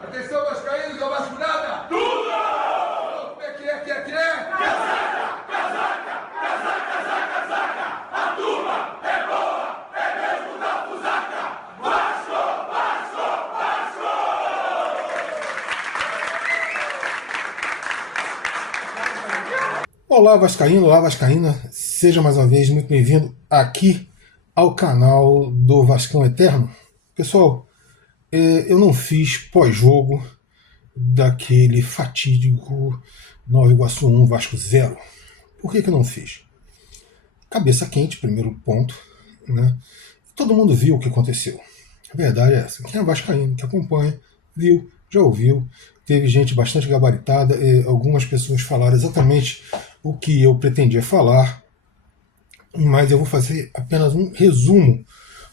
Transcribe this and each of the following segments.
Atenção, vascaínos, é vasculhada! Tudo! Como é que é, Casaca, casaca, casaca, casaca, casaca! A turma é boa, é mesmo da fusaca! Vasco, Vasco, Vasco! Olá, vascaíno, olá, vascaína. Seja mais uma vez muito bem-vindo aqui ao canal do Vascão Eterno. Pessoal, eu não fiz pós-jogo daquele fatídico Nova Iguaçu 1, Vasco 0. Por que eu não fiz? Cabeça quente, primeiro ponto, né? Todo mundo viu o que aconteceu. A verdade é essa. Quem é vascaíno, que acompanha, viu, já ouviu. Teve gente bastante gabaritada, algumas pessoas falaram exatamente o que eu pretendia falar, mas eu vou fazer apenas um resumo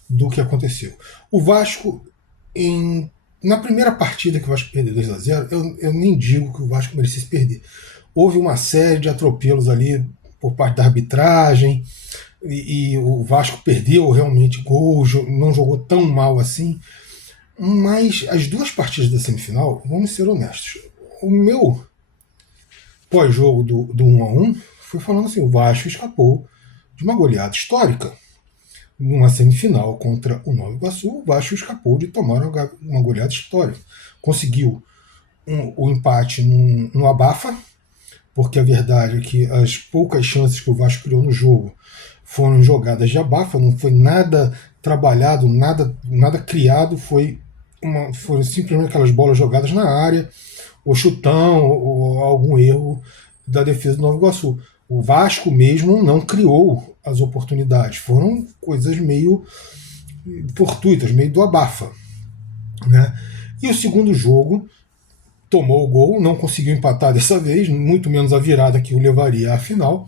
do que aconteceu. O Vasco, na primeira partida que o Vasco perdeu 2-0, eu nem digo que o Vasco merecesse perder. Houve uma série de atropelos ali por parte da arbitragem, e o Vasco perdeu realmente gol, não jogou tão mal assim. Mas as duas partidas da semifinal, vamos ser honestos, o meu pós-jogo do 1-1 foi falando assim: o Vasco escapou de uma goleada histórica. Numa semifinal contra o Nova Iguaçu, o Vasco escapou de tomar uma goleada histórica. Conseguiu o empate no abafa, porque a verdade é que as poucas chances que o Vasco criou no jogo foram jogadas de abafa, não foi nada trabalhado, nada criado, foram simplesmente aquelas bolas jogadas na área, ou chutão, ou algum erro da defesa do Nova Iguaçu. O Vasco mesmo não criou as oportunidades, foram coisas meio fortuitas, meio do abafa, né? E o segundo jogo tomou o gol, não conseguiu empatar dessa vez, muito menos a virada que o levaria à final,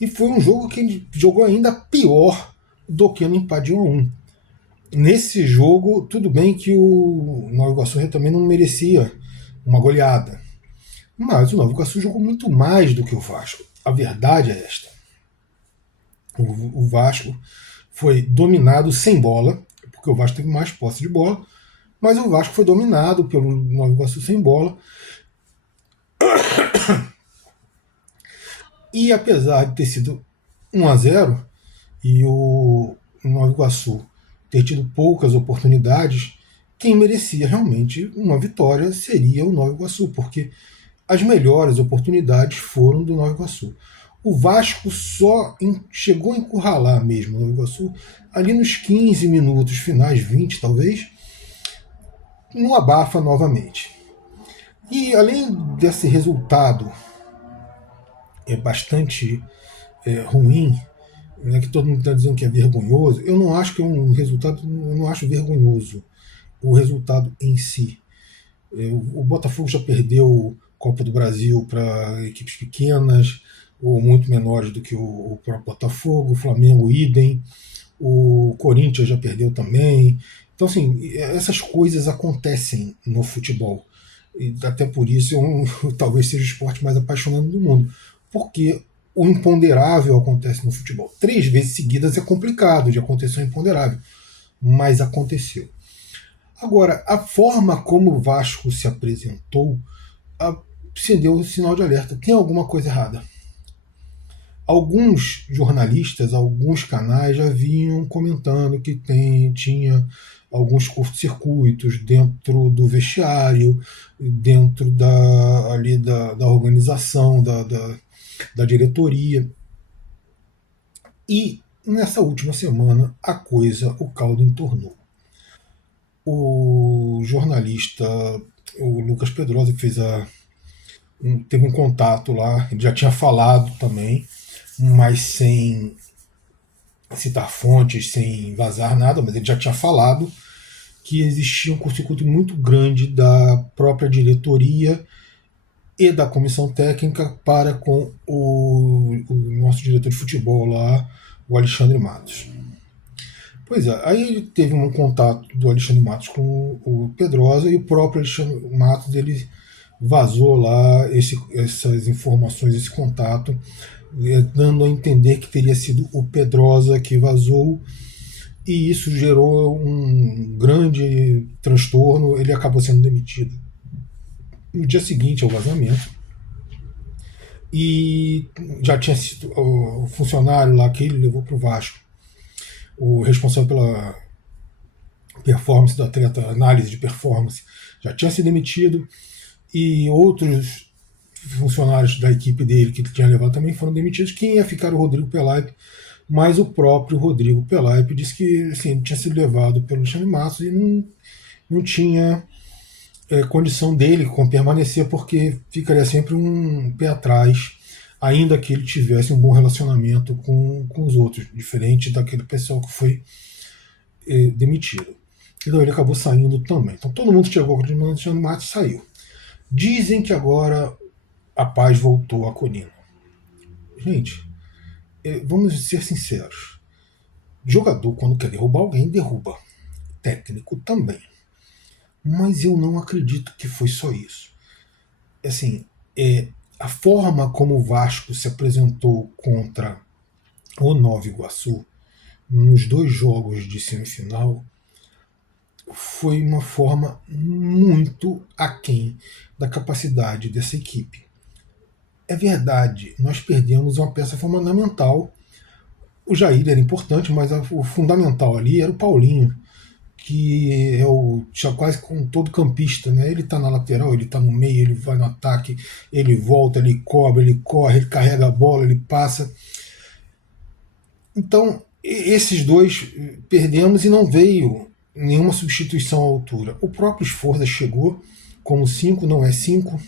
e foi um jogo que ele jogou ainda pior do que no empate de 1-1. Nesse jogo, tudo bem que o Nova Iguaçu também não merecia uma goleada, mas o Nova Iguaçu jogou muito mais do que o Vasco. A verdade é esta: o Vasco foi dominado sem bola, porque o Vasco teve mais posse de bola, mas o Vasco foi dominado pelo Nova Iguaçu sem bola. E apesar de ter sido 1-0 e o Nova Iguaçu ter tido poucas oportunidades, quem merecia realmente uma vitória seria o Nova Iguaçu, porque as melhores oportunidades foram do Nova Iguaçu. O Vasco só chegou a encurralar mesmo o Nova Iguaçu ali nos 15 minutos finais, 20 talvez, no abafa novamente. E além desse resultado bastante ruim, né, que todo mundo está dizendo que é vergonhoso, eu não acho que é um resultado, eu não acho vergonhoso o resultado em si. O Botafogo já perdeu Copa do Brasil para equipes pequenas ou muito menores do que o próprio Botafogo, o Flamengo idem, o Corinthians já perdeu também. Então, assim, essas coisas acontecem no futebol. E até por isso talvez seja o esporte mais apaixonante do mundo, porque o imponderável acontece no futebol. 3 vezes seguidas é complicado de acontecer o imponderável, mas aconteceu. Agora, a forma como o Vasco se apresentou acendeu um sinal de alerta. Tem alguma coisa errada. Alguns jornalistas, alguns canais já vinham comentando que tinha alguns curtos-circuitos dentro do vestiário, dentro da organização, da diretoria. E nessa última semana o caldo entornou. O jornalista, o Lucas Pedrosa, teve um contato lá, ele já tinha falado também, mas sem citar fontes, sem vazar nada, mas ele já tinha falado que existia um curto-circuito muito grande da própria diretoria e da comissão técnica para com o nosso diretor de futebol lá, o Alexandre Matos. Pois é, aí ele teve um contato do Alexandre Matos com o Pedrosa, e o próprio Alexandre Matos ele vazou lá essas informações, esse contato, dando a entender que teria sido o Pedrosa que vazou, e isso gerou um grande transtorno. Ele acabou sendo demitido no dia seguinte ao vazamento, e já tinha sido o funcionário lá que ele levou para o Vasco, o responsável pela performance do atleta, análise de performance, já tinha sido demitido, e outros funcionários da equipe dele que ele tinha levado também foram demitidos. Quem ia ficar o Rodrigo Pelaip, mas o próprio Rodrigo Pelaip disse que assim, ele tinha sido levado pelo Alexandre Matos e não tinha condição dele permanecer, porque ficaria sempre um pé atrás, ainda que ele tivesse um bom relacionamento com os outros, diferente daquele pessoal que foi demitido. Então ele acabou saindo também. Então todo mundo chegou com o Alexandre Matos e saiu. Dizem que agora a paz voltou a Colina. Gente, vamos ser sinceros. Jogador, quando quer derrubar alguém, derruba. Técnico também. Mas eu não acredito que foi só isso. Assim, a forma como o Vasco se apresentou contra o Nova Iguaçu nos 2 jogos de semifinal foi uma forma muito aquém da capacidade dessa equipe. É verdade, nós perdemos uma peça fundamental. O Jair era importante, mas o fundamental ali era o Paulinho, que é já quase com todo campista, né? Ele está na lateral, ele está no meio, ele vai no ataque, ele volta, ele cobra, ele corre, ele carrega a bola, ele passa. Então, esses dois perdemos e não veio nenhuma substituição à altura. O próprio Sforza chegou como 5, não é 5.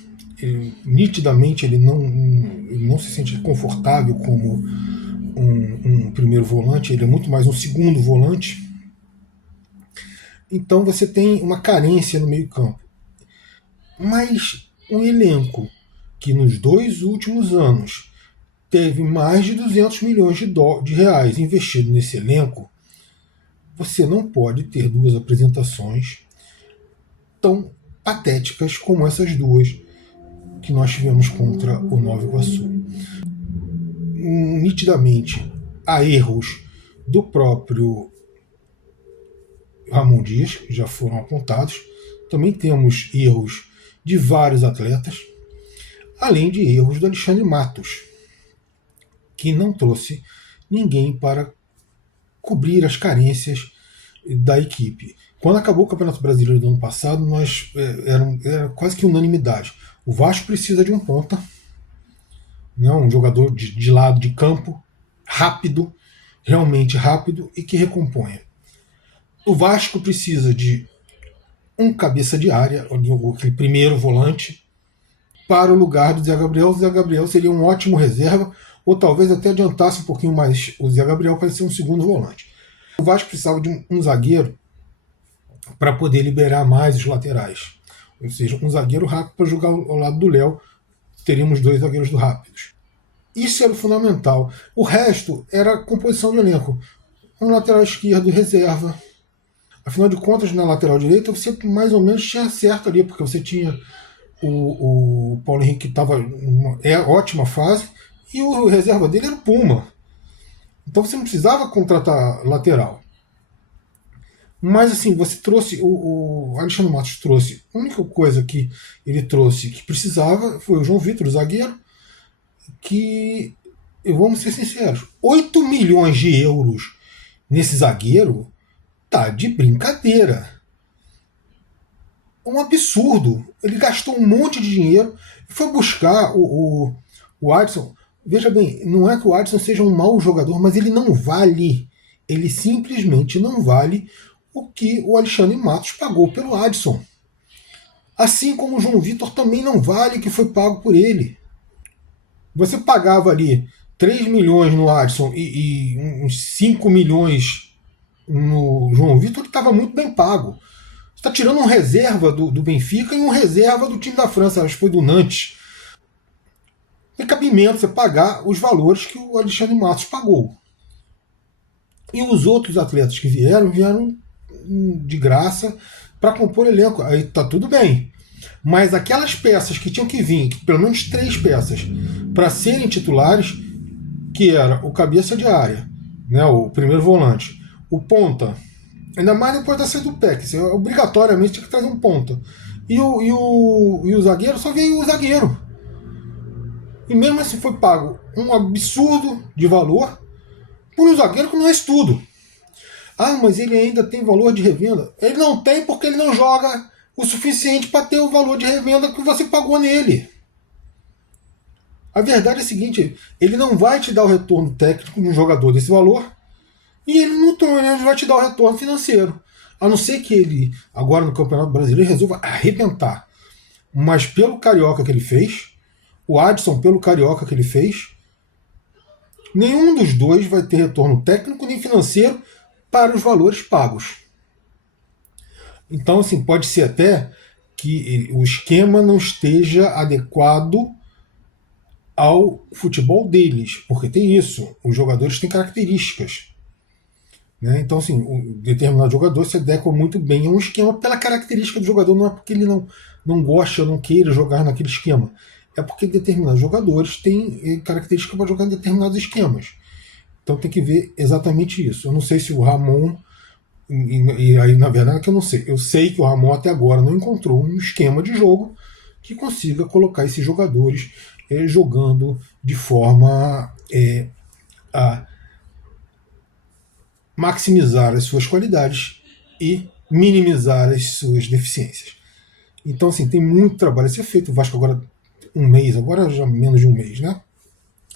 Nitidamente ele não se sente confortável como um primeiro volante, ele é muito mais um segundo volante. Então você tem uma carência no meio campo. Mas um elenco que nos 2 últimos anos teve mais de 200 milhões de reais investido nesse elenco, você não pode ter 2 apresentações tão patéticas como essas 2 que nós tivemos contra o Nova Iguaçu. Nitidamente há erros do próprio Ramon Dias, que já foram apontados. Também temos erros de vários atletas, além de erros do Alexandre Matos, que não trouxe ninguém para cobrir as carências da equipe. Quando acabou o Campeonato Brasileiro do ano passado, era quase que unanimidade. O Vasco precisa de um ponta, né, um jogador de lado de campo, rápido, realmente rápido e que recomponha. O Vasco precisa de um cabeça de área, aquele primeiro volante, para o lugar do Zé Gabriel. O Zé Gabriel seria um ótimo reserva, ou talvez até adiantasse um pouquinho mais o Zé Gabriel para ser um segundo volante. O Vasco precisava de um zagueiro para poder liberar mais os laterais. Ou seja, um zagueiro rápido para jogar ao lado do Léo. Teríamos 2 zagueiros rápidos. Isso era o fundamental. O resto era a composição de elenco. Um lateral esquerdo reserva. Afinal de contas, na lateral direita, você mais ou menos tinha certo ali, porque você tinha o Paulo Henrique, que estava em ótima fase, e o reserva dele era o Puma. Então você não precisava contratar lateral. Mas assim, você trouxe, o Alexandre Matos trouxe, a única coisa que ele trouxe que precisava foi o João Vitor, o zagueiro, que, vamos ser sinceros, 8 milhões de euros nesse zagueiro tá de brincadeira. Um absurdo. Ele gastou um monte de dinheiro e foi buscar o Adson. Veja bem, não é que o Adson seja um mau jogador, mas ele não vale. Ele simplesmente não vale o que o Alexandre Matos pagou pelo Adson. Assim como o João Vitor também não vale o que foi pago por ele. Você pagava ali 3 milhões no Adson e uns 5 milhões no João Vitor, que estava muito bem pago. Você está tirando um reserva do Benfica e um reserva do time da França, acho que foi do Nantes. Tem cabimento você pagar os valores que o Alexandre Matos pagou. E os outros atletas que vieram de graça para compor elenco. Aí tá tudo bem. Mas aquelas peças que tinham que vir, pelo menos 3 peças, para serem titulares, que era o cabeça de área, né, o primeiro volante, o ponta, ainda mais depois da saída do PEC, você obrigatoriamente tinha que trazer um ponta. E o zagueiro só veio o zagueiro. E mesmo assim foi pago um absurdo de valor por um zagueiro que não é isso tudo. Ah, mas ele ainda tem valor de revenda. Ele não tem porque ele não joga o suficiente para ter o valor de revenda que você pagou nele. A verdade é a seguinte, ele não vai te dar o retorno técnico de um jogador desse valor e ele não vai te dar o retorno financeiro. A não ser que ele, agora no Campeonato Brasileiro, resolva arrebentar. Mas pelo Carioca que ele fez, o Adson pelo Carioca que ele fez, nenhum dos dois vai ter retorno técnico nem financeiro para os valores pagos. Então, assim, pode ser até que o esquema não esteja adequado ao futebol deles, porque tem isso, os jogadores têm características. Né? Então, assim, um determinado jogador se adequa muito bem a um esquema pela característica do jogador, não é porque ele não gosta, não queira jogar naquele esquema. É porque determinados jogadores têm características para jogar em determinados esquemas. Então tem que ver exatamente isso. Eu não sei se o Ramon, e aí na verdade é que eu não sei. Eu sei que o Ramon até agora não encontrou um esquema de jogo que consiga colocar esses jogadores jogando de forma a maximizar as suas qualidades e minimizar as suas deficiências. Então, assim, tem muito trabalho a ser feito. O Vasco agora, um mês, agora já menos de um mês, né?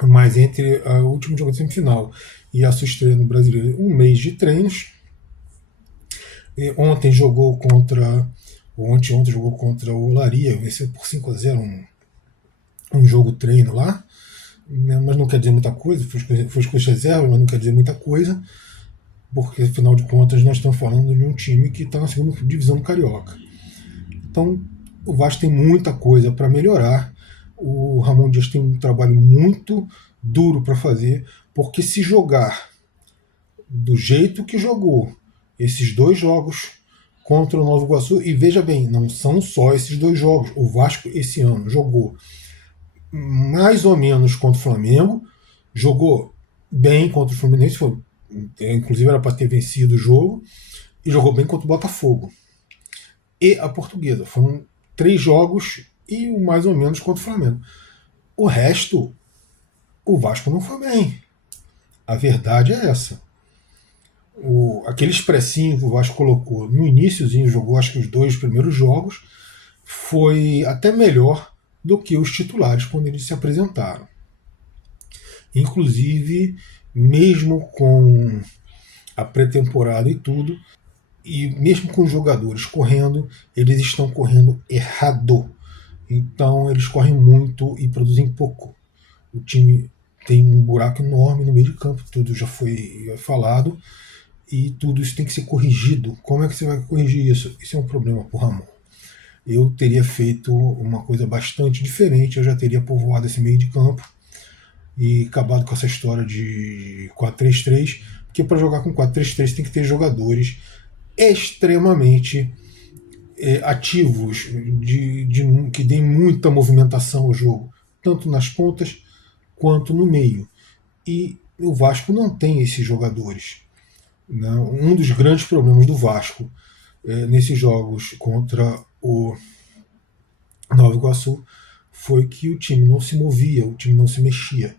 Mas entre o último jogo de semifinal e a sua estreia no Brasileiro, um mês de treinos. Ontem jogou contra o Olaria, venceu por 5-0 um jogo treino lá, né, mas não quer dizer muita coisa, foi com as reservas, mas não quer dizer muita coisa, porque afinal de contas nós estamos falando de um time que está na segunda divisão do Carioca. Então o Vasco tem muita coisa para melhorar, o Ramon Dias tem um trabalho muito duro para fazer, porque se jogar do jeito que jogou esses dois jogos contra o Nova Iguaçu, e veja bem, não são só esses dois jogos, o Vasco esse ano jogou mais ou menos contra o Flamengo, jogou bem contra o Fluminense, inclusive era para ter vencido o jogo, e jogou bem contra o Botafogo e a Portuguesa. Foram 3 jogos e mais ou menos contra o Flamengo. O resto, o Vasco não foi bem. A verdade é essa. Aquele expressinho que o Vasco colocou no iníciozinho, jogou acho que os 2 primeiros jogos, foi até melhor do que os titulares quando eles se apresentaram. Inclusive, mesmo com a pré-temporada e tudo, e mesmo com os jogadores correndo, eles estão correndo errado. Então eles correm muito e produzem pouco. O time tem um buraco enorme no meio de campo, tudo já foi falado, e tudo isso tem que ser corrigido. Como é que você vai corrigir isso? Isso é um problema para o Ramon. Eu teria feito uma coisa bastante diferente, eu já teria povoado esse meio de campo e acabado com essa história de 4-3-3, porque para jogar com 4-3-3 tem que ter jogadores extremamente ativos, que deem muita movimentação ao jogo, tanto nas pontas quanto no meio. E o Vasco não tem esses jogadores. Né? Um dos grandes problemas do Vasco nesses jogos contra o Nova Iguaçu foi que o time não se movia, o time não se mexia.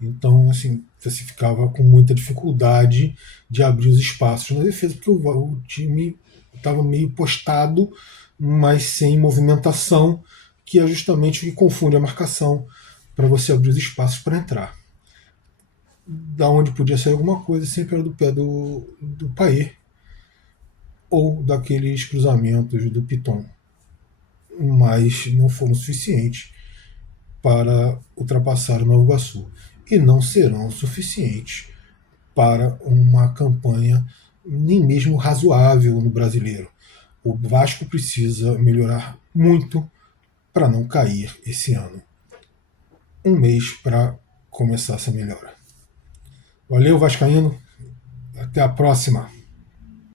Então, assim, você ficava com muita dificuldade de abrir os espaços na defesa, porque o time estava meio postado, mas sem movimentação, que é justamente o que confunde a marcação para você abrir os espaços para entrar. Da onde podia sair alguma coisa sempre era do pé do Paê ou daqueles cruzamentos do Piton, mas não foram suficientes para ultrapassar o Nova Iguaçu e não serão suficientes para uma campanha nem mesmo razoável no Brasileiro. O Vasco precisa melhorar muito para não cair esse ano. Um mês para começar essa melhora. Valeu, Vascaíno. Até a próxima.